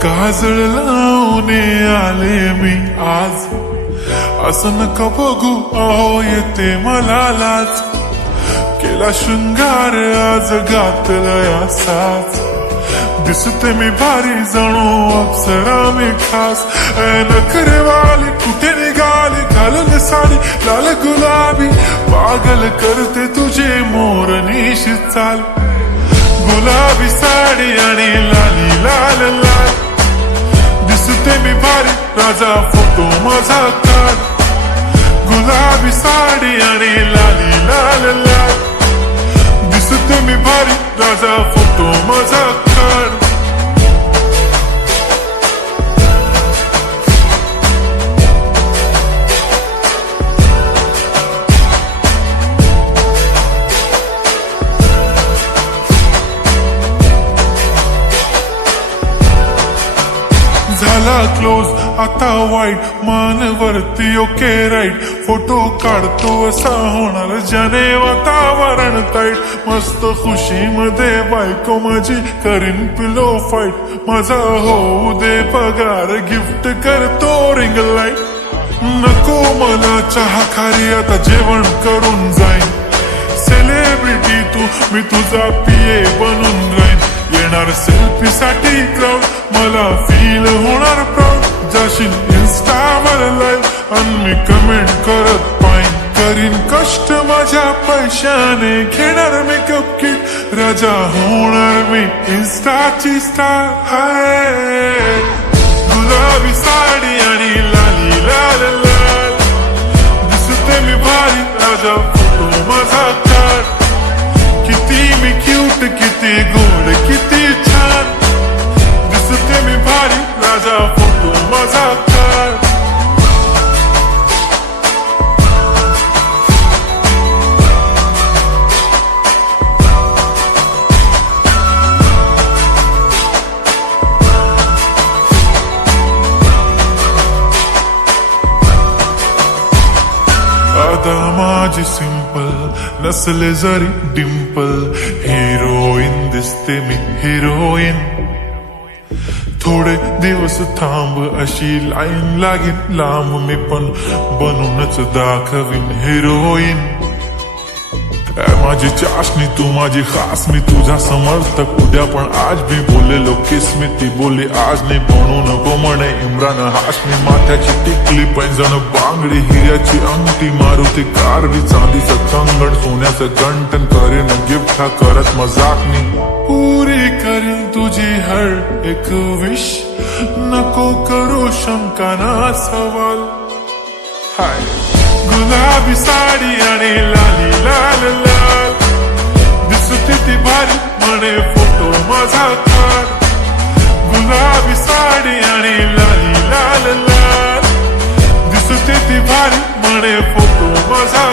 काजळ लावून आले मी आज, असं नका बघू अहो येते मला लाज. केला शृंगार आज घातलाय असाच, दिसते मी भारी जणू अप्सरा मी खास. नखरेवाली कुठे निघाली घालून साडी लाल गुलाबी, पागल करते तुझे मोरनीशी चाल. गुलाबी साडी आणि लाली लाल लाल, दिसते मी भारी राजा फोटो माझा काढ. गुलाबी साडी आणि लाली लाल लाल, दिसते मी भारी राजा फोटो माझा काढ. झाला क्लोज आता वाईट, मान वरती ओके राईट. फोटो काढतो असा होणार ज्याने वातावरण ताईट. मस्त खुशी मध्ये बायको माझी करीन पिलो फाईट. माझा होऊ दे पगार गिफ्ट करतो रिंग लाईट. नको मला चहा खारी आता जेवण करून जाईन. सेलिब्रिटी तू मी तुझा पिये बनून राहीन. येणार सेल्फी साठी क्राऊड मला फील होणार प्राऊड. जाशील इन्स्टावर लाईव्ह आणि मी कमेंट करत पाईन. करीन कष्ट माझ्या पैशाने घेणार मेकअप किट. राजा होणार मी इन्स्टाची स्टार. हाय गुलाबी साडी आणि लाली लाल लाल, दिसते मी भारी राजा फोटो माझा काढ. किती मी क्यूट किती गोड किती छान, दिसते मी भारी राजा फोटो माझा काढ. आता माझी सिंपल नसले जरी डिंपल, हिरोईन दिसते मी हिरोईन. थोडे दिवस थांब अशी लाईन लागेल लांब, मी पण बनूनच दाखवीन हिरोईन. माझी चाशनी तू माझी खास, मी तुझा समर्थक उद्या पण आज भी बोललेलो किस मी. ती बोलली आज नाही बनू नको म्हणे इम्रान हाशमी. माथ्याची टिकली पैंजण बांगडी हिऱ्याची अंगठी, मारुती कारवी चांदीचं कंगण सोन्याचं गंटन. करीन गिफ्ट हा करत मजाक मी, पुरी करीन तुझी हर एक विश. नको करू शंका ना सवाल. हाय गुलाबी साडी आणि लाली लाल लाल, दिसते ती भारी म्हणे फोटो माझा काढ. गुलाबी साडी आणि लाली लाल लाल, दिसते ती भारी म्हणे फोटो माझा